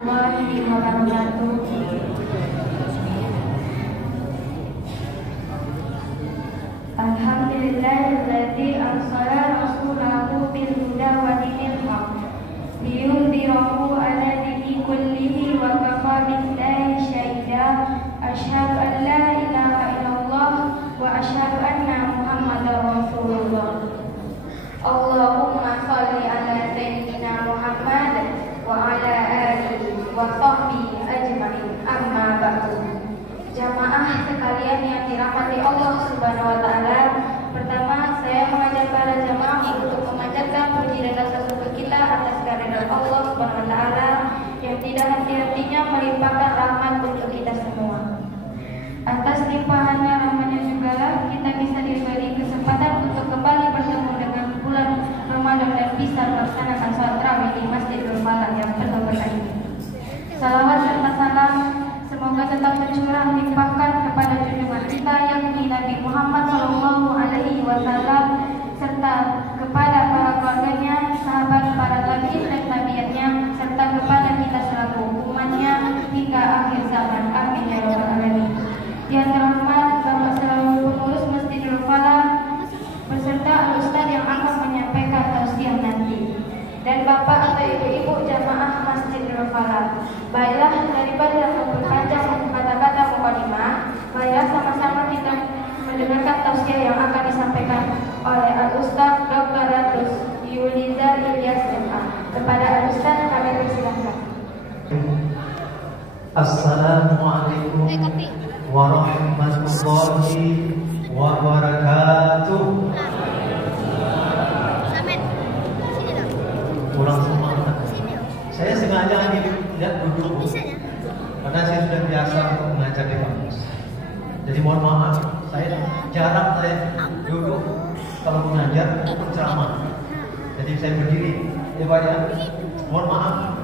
Warahmatullahi wabarakatuh. Alhamdulillahilladzi arsala rasulahu bil huda wa dinil haqq liyudhhirahu 'ala dini kullihi wa kafa billahi shahida. Asyhadu an la ilaha illallah wa asyhadu anna Muhammadar Rasulullah. Allahumma shalli 'ala sayyidina Muhammad wa 'ala alihi wa sahbihi ajma'in. Amma ba'du. Jamaah sekalian yang dirahmati Allah Subhanahu wa taala, pertama saya mengajak para jamaah untuk memanjatkan puji dan rasa syukur kita atas kehadiran Allah Subhanahu wa taala yang tidak henti-hentinya melimpahkan rahmat untuk kita semua. Atas limpahannya rahmatnya juga kita bisa diberi kesempatan untuk kembali bertemu dengan bulan Ramadan dan bisa melaksanakan sholat tarawih di Masjidil Falah yang penuh berkah ini. Salawat serta salam semoga tetap tercurah limpahkan kepada junjungan kita yakni Nabi Muhammad SAW serta kepada para keluarganya, sahabat, para tabi'in dan tabi'atnya serta kepada kita selaku umatnya hingga akhir zaman. Amin ya rabbal alamin. Yang terhormat Bapak selalu pengurus Masjidil Falah beserta Al-Ustaz yang akan menyampaikan tausiah nanti, dan Bapak atau Ibu-ibu jamaah Masjidil Falah, baiklah daripada memperpanjang kata-kata mukadimah, baiklah sama-sama kita mendengarkan tausiah yang akan disampaikan oleh Al-Ustaz Dr. Radus Yulizar Ilyas MA. Kepada Al-Ustaz kami persilahkan. Assalamualaikum warahmatullahi wabarakatuh. Kurang semangat. Saya sengaja tidak duduk karena saya sudah biasa untuk mengajar di kampus. Jadi mohon maaf, saya jarang duduk kalau mengajar untuk ceramah. Jadi saya berdiri, ya Pak ya. Mohon maaf.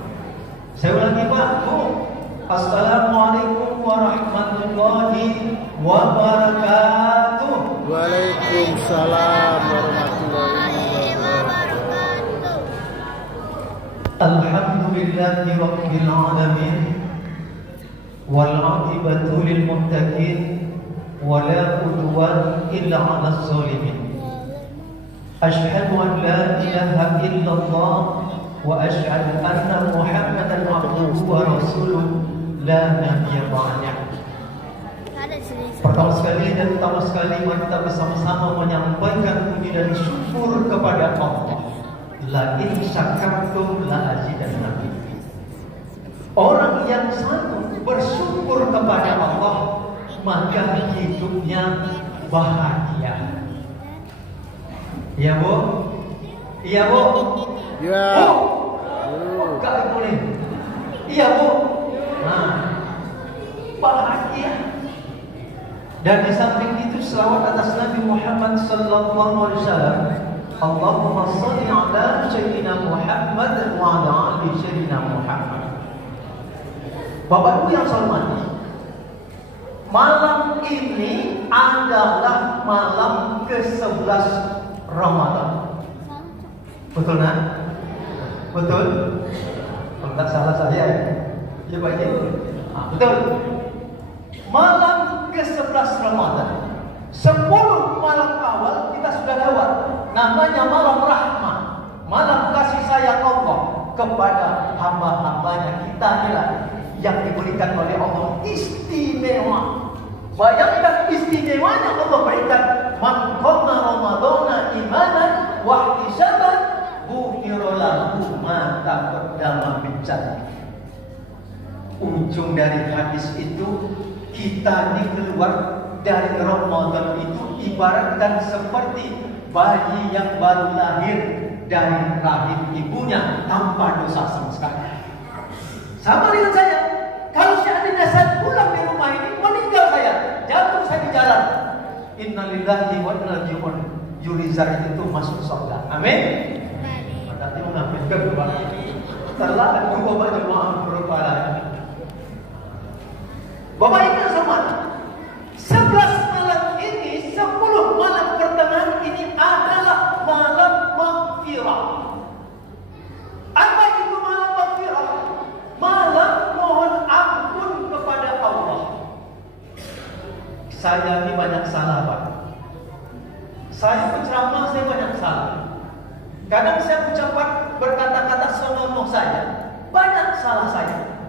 Saya ulangi Pak, Bu. Assalamualaikum warahmatullahi wabarakatuh. Waalaikumsalam warahmatullahi wabarakatuh. Alhamdulillahi rabbil alamin wal 'aqibatu lil muttaqin wa la udwan illa 'alal zalimin. Asyhadu an la ilaha illallah wa asyhadu anna Muhammadan 'abduhu wa rasuluh la nabiyya ba'dah. Pertama sekali dan utama sekali mari kita bersama-sama menyampaikan puji dan syukur kepada Allah. La in syakartum la azidannakum. Orang yang sanggup bersyukur kepada Allah maka hidupnya bahagia. Iya Bu? Iya Bu? Ya. Bu? Gak boleh. Iya Bu? Nah, bahagia. Dan di samping itu selawat atas Nabi Muhammad sallallahu alaihi wasallam. Allahumma shalli ala sayyidina Muhammad wa ala ali sayyidina Muhammad. Bapak Ibu yang saya hormati, malam ini adalah malam ke-11 Ramadan. Betul nak? Betul? Kalau tak salah saya ya Pak Haji. Betul. Malam ke-11 Ramadan. 10 malam awal kita sudah lewat. Namanya malam rahmat, malam kasih sayang Allah kepada hamba-hambanya. Kita inilah yang diberikan oleh Allah istimewa. Bayangkan istimewanya Allah berikan. Man qama ramadhana imanan wa ihtisaban ghufira lahu ma taqaddama min dhanbi. Ujung dari hadis itu, kita ini keluar dari Ramadan itu ibaratkan seperti bayi yang baru lahir dari rahim ibunya tanpa dosa sama sekali. Sama dengan saya, kalau seandainya saya pulang di rumah ini, meninggal saya, jatuh saya di jalan, innalillahi wa inna ilaihi raji'un, Yulizar itu masuk surga. Amin. Berarti mengaminkan Bapak. Setelah dua banyak maaf berupaya. Bapak ingat sama 11 malam ini, 10 malam pertengahan ini adalah malam maghfirah. Apa itu malam maghfirah? Malam Saya ini banyak salah, Pak. Saya penceramah, saya banyak salah. Kadang saya ucapan berkata-kata senonoh saja, banyak salah saya.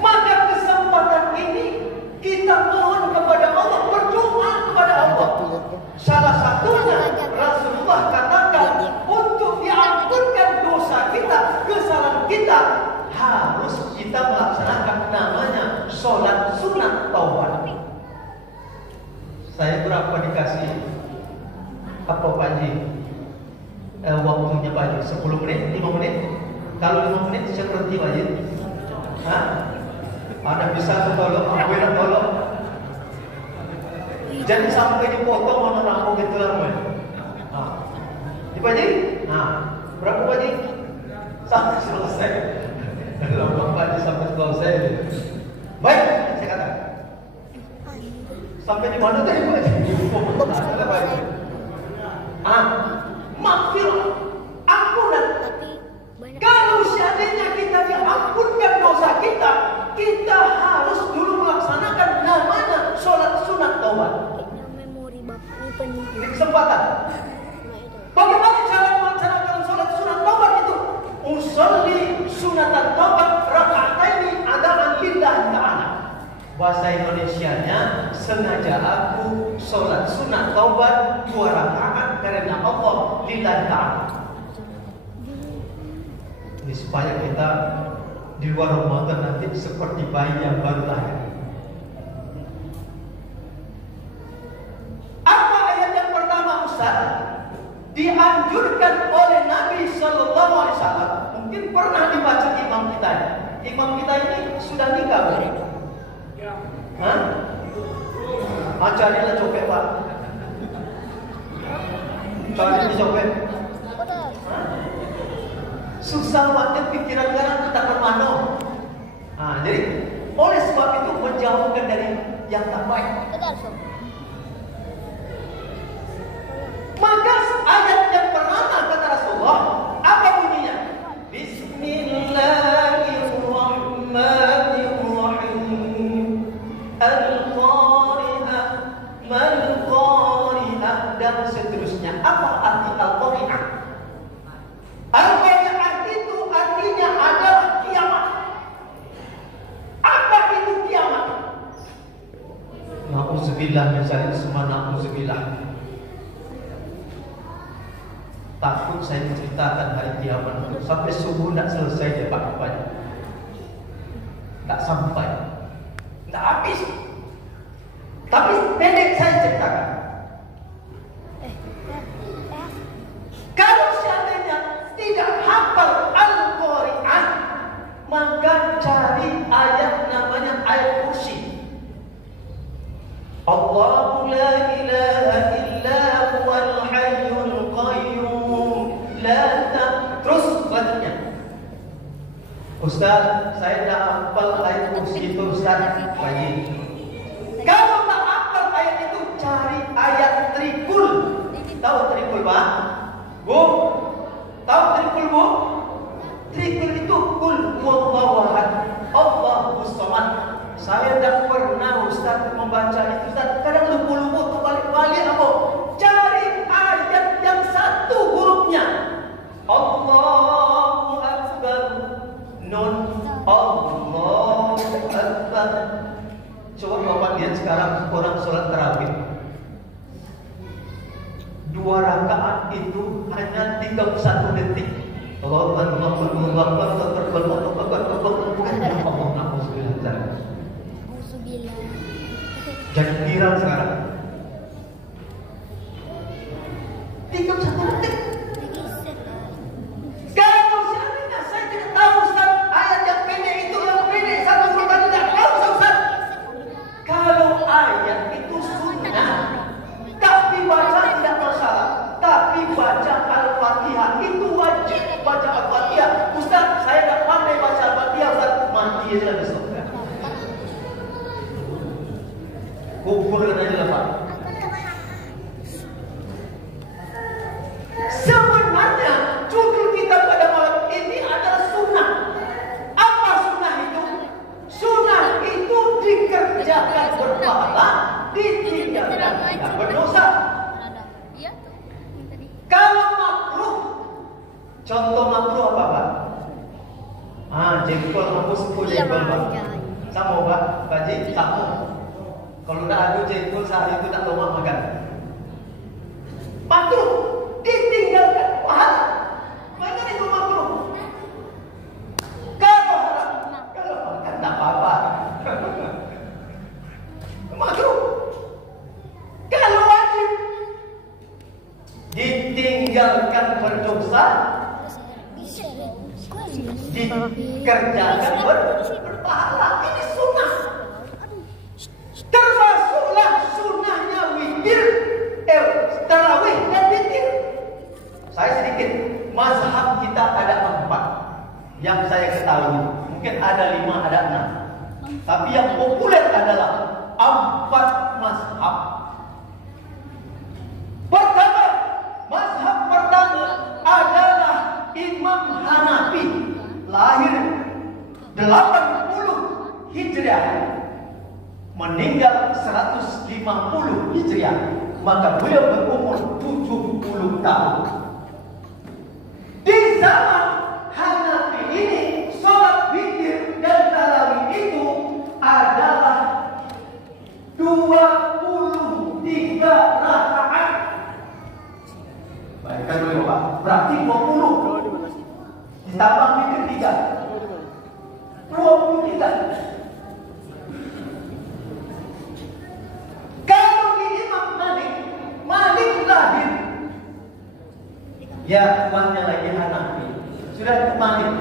Maka kesempatan ini kita mohon kepada Allah, berdoa kepada Allah. Salah satunya Rasulullah katakan, untuk diampunkan dosa kita, kesalahan kita, harus kita melaksanakan namanya sholat sunat taubat. Saya berapa dikasih apa Pak Haji? Waktunya Pak Haji 10 menit, 5 menit. Kalau 5 menit saya berhenti Pak Haji. Hah? Ada bisa tolong, aku nak tolong. Jadi sampai dipotong mana rampung gitu lah, Pak Haji? Berapa Pak Haji? Sampai selesai. Kalau Pak Haji sampai selesai. Baik, saya kata. Sampai di mana tadi Pak Haji? Maghfirah, ampunan. Kalau seandainya kita diampunkan dosa kita, kita harus dulu melaksanakan namanya sholat sunat taubat. Ini kesempatan. Bagaimana cara melaksanakan sholat sunat taubat itu? Usolli sunatan taubat raka'ataini adaan lillahi ta'ala. Bahasa Indonesianya, sengaja aku sholat sunat taubat 2 rakaat karena Allah lillahi ta'ala. Ini supaya kita di luar Ramadan nanti seperti bayi yang baru lahir. Apa ayat yang pertama Ustaz? Dianjurkan oleh Nabi Sallallahu Alaihi Wasallam. Mungkin pernah dibaca imam kita. Imam kita ini sudah nikah, bukan? Hah? Carilah copet Pak. Cari copet. Susah banget pikiran sekarang tentang bermano. Jadi oleh sebab itu menjauhkan dari yang tak baik. Maka ayat yang pertama kata Rasulullah, apa bunyinya? Bismillahirrahmanirrahim. Al-Qari'ah, Mal-Qari'ah, dan seterusnya. Apa arti Al-Qari'ah? Al-Qari'ah itu artinya adalah kiamat. Apa itu kiamat? Na'udzubillah min dzalik, semua na'udzubillah. Takut saya menceritakan hari kiamat itu sampai subuh tidak selesai dia Pak. Tak sampai, tak habis. Tapi pendek saya ceritakan. Kalau seandainya tidak hafal Al-Qari'ah, maka cari ayat namanya ayat kursi. Allahu la ilaha illa huwal hayyul qayyum la terus selanjutnya. Ustaz, saya dah hafal ayat kursi itu Ustaz. Baik. Kalau tak hafal ayat itu, cari ayat trikul. Tahu trikul Pak? Bu? Tahu trikul Bu? Trikul itu kul huwallahu ahad, Allahus samad. Saya dah pernah Ustaz membaca itu Ustaz. Kadang lupa-lupa terbalik-balik apa? Cari ayat yang satu hurufnya. Allahu Akbar. Nun. Allahu Akbar. Coba Bapak lihat sekarang orang sholat tarawih. 2 rakaat itu hanya 31 detik. Allahu Akbar. Jadi viral sekarang. 31 detik. Kalau seandainya saya tidak tahu Ustaz, ayat yang pendek itu yang pendek satu huruf tidak tahu Ustaz. Kalau ayat itu sunnah, tapi baca tidak masalah. Tapi baca Al-Fatihah itu wajib baca Al-Fatihah. Ustaz, saya tidak pandai baca Al-Fatihah Ustaz, mati aja besok. Kumpulkan aja lah Pak. Sebenarnya judul kita pada malam ini adalah sunnah. Apa sunnah itu? Sunnah itu dikerjakan berpahala, jengkol aku 10 jengkol Pak. Sama Pak, Baji sama. Kalau tak ada jengkol sehari itu tak lama makan. Makruh ditinggalkan mahal. Mana itu makruh? Kalau haram, kalau makan tak apa-apa. Makruh. Kalau wajib ditinggalkan berdosa, dikerjakan berpahala. Ini sunnah. Termasuklah sunnahnya witir, tarawih dan witir. Saya sedikit, mazhab kita ada 4 yang saya ketahui. Mungkin ada 5, ada 6. Tapi yang populer adalah 4 mazhab. Pertama, mazhab pertama adalah Imam Hanafi, lahir 80 Hijriah, meninggal 150 Hijriah, maka beliau berumur 70 tahun. Di zaman Hanafi ini, sholat witir dan tarawih itu adalah 23 rakaat. Baikkan dulu Pak, berarti 20 ditambah witir 3, 23. Kalau di Imam Malik lahir, ya uangnya lagi Hanafi, sudah ke Malik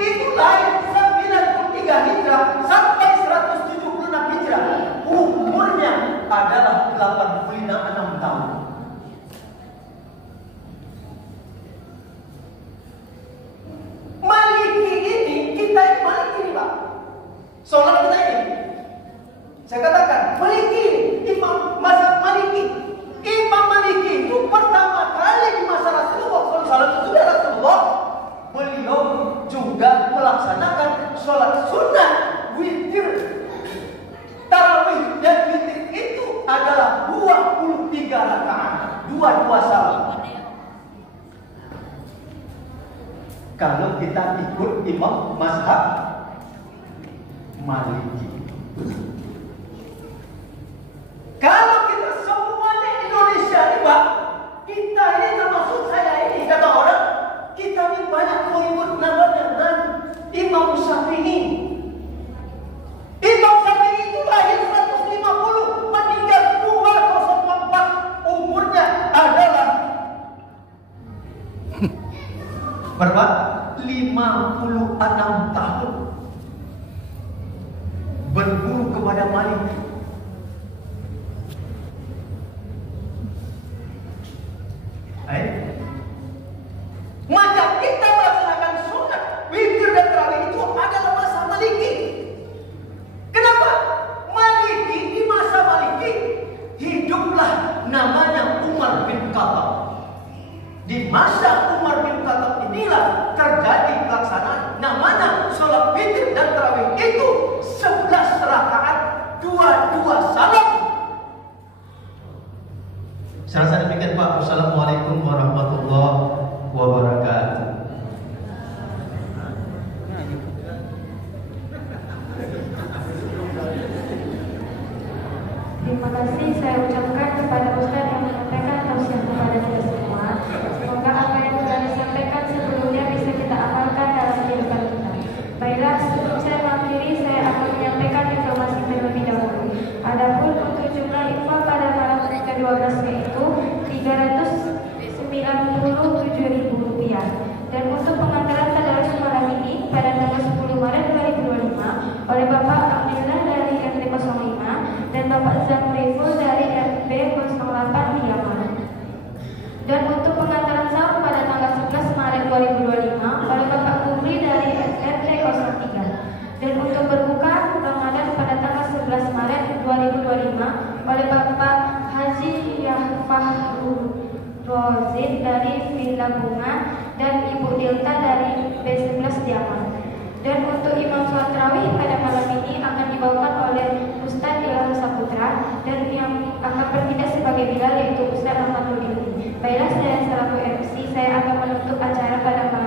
itu lahir 93 Hijrah sampai 176 Hijrah, umurnya adalah 86 tahun. Maliki ini, kita ini Maliki ini Pak, sholat kita ini, saya katakan Maliki, Imam mazhab Maliki. Imam Maliki itu pertama kali di masa Rasulullah SAW, sudah Rasulullah, beliau juga melaksanakan sholat sunnah witir. Tarawih dan witir itu adalah 23 rakaat, 2 salam. Kalau kita ikut Imam mazhab Maliki. Kalau kita semuanya Indonesia ini Pak, kita ini termasuk saya ini, kata orang, kita ini banyak mengikut namanya Imam Syafi'i. Imam Syafi'i itu lahir 150, meninggal 204, umurnya adalah berapa? 56 tahun. Berguru kepada Malik. Maka kita melaksanakan sunat witir dan tarawih itu adalah masa Maliki. Kenapa? Maliki, di masa Maliki hiduplah namanya Umar bin Khattab. Di masa Umar bin Khattab inilah terjadi pelaksanaan namanya sholat witir dan tarawih itu 11 rakaat, 2 salam. Saya rasa demikian Pak. Wassalamualaikum warahmatullahi wabarakatuh. Terima kasih saya ucapkan kepada Ustaz yang menyampaikan tausiah kepada kita semua. Semoga apa yang telah disampaikan sebelumnya bisa kita amalkan dalam kehidupan kita. Baiklah, sebelum saya mengakhiri, saya akan menyampaikan informasi terlebih dahulu. Adapun untuk jumlah infak pada malam ke-12 yaitu Rp397.000. Dan untuk pengantaran tadarus malam ini pada tanggal 10 Maret 2025 oleh Bapak Abdillah dari RT 05 dan Bapak Zamriful dari RT 08 Diaman. Dan untuk pengantaran sahur pada tanggal 11 Maret 2025 oleh Bapak Kubri dari RT 03. Dan untuk berbuka Ramadan pada tanggal 11 Maret 2025 oleh Bapak Haji Yahfahul Rozid dari Villa Bunga dan Ibu Dilta dari B11 Diaman. Dan untuk imam sholat tarawih pada malam ini akan dibawakan oleh Ustaz Ilham Saputra dan yang akan bertindak sebagai bilal yaitu Ustaz Ahmad Nurdin. Baiklah, saya selaku MC, saya akan menutup acara pada malam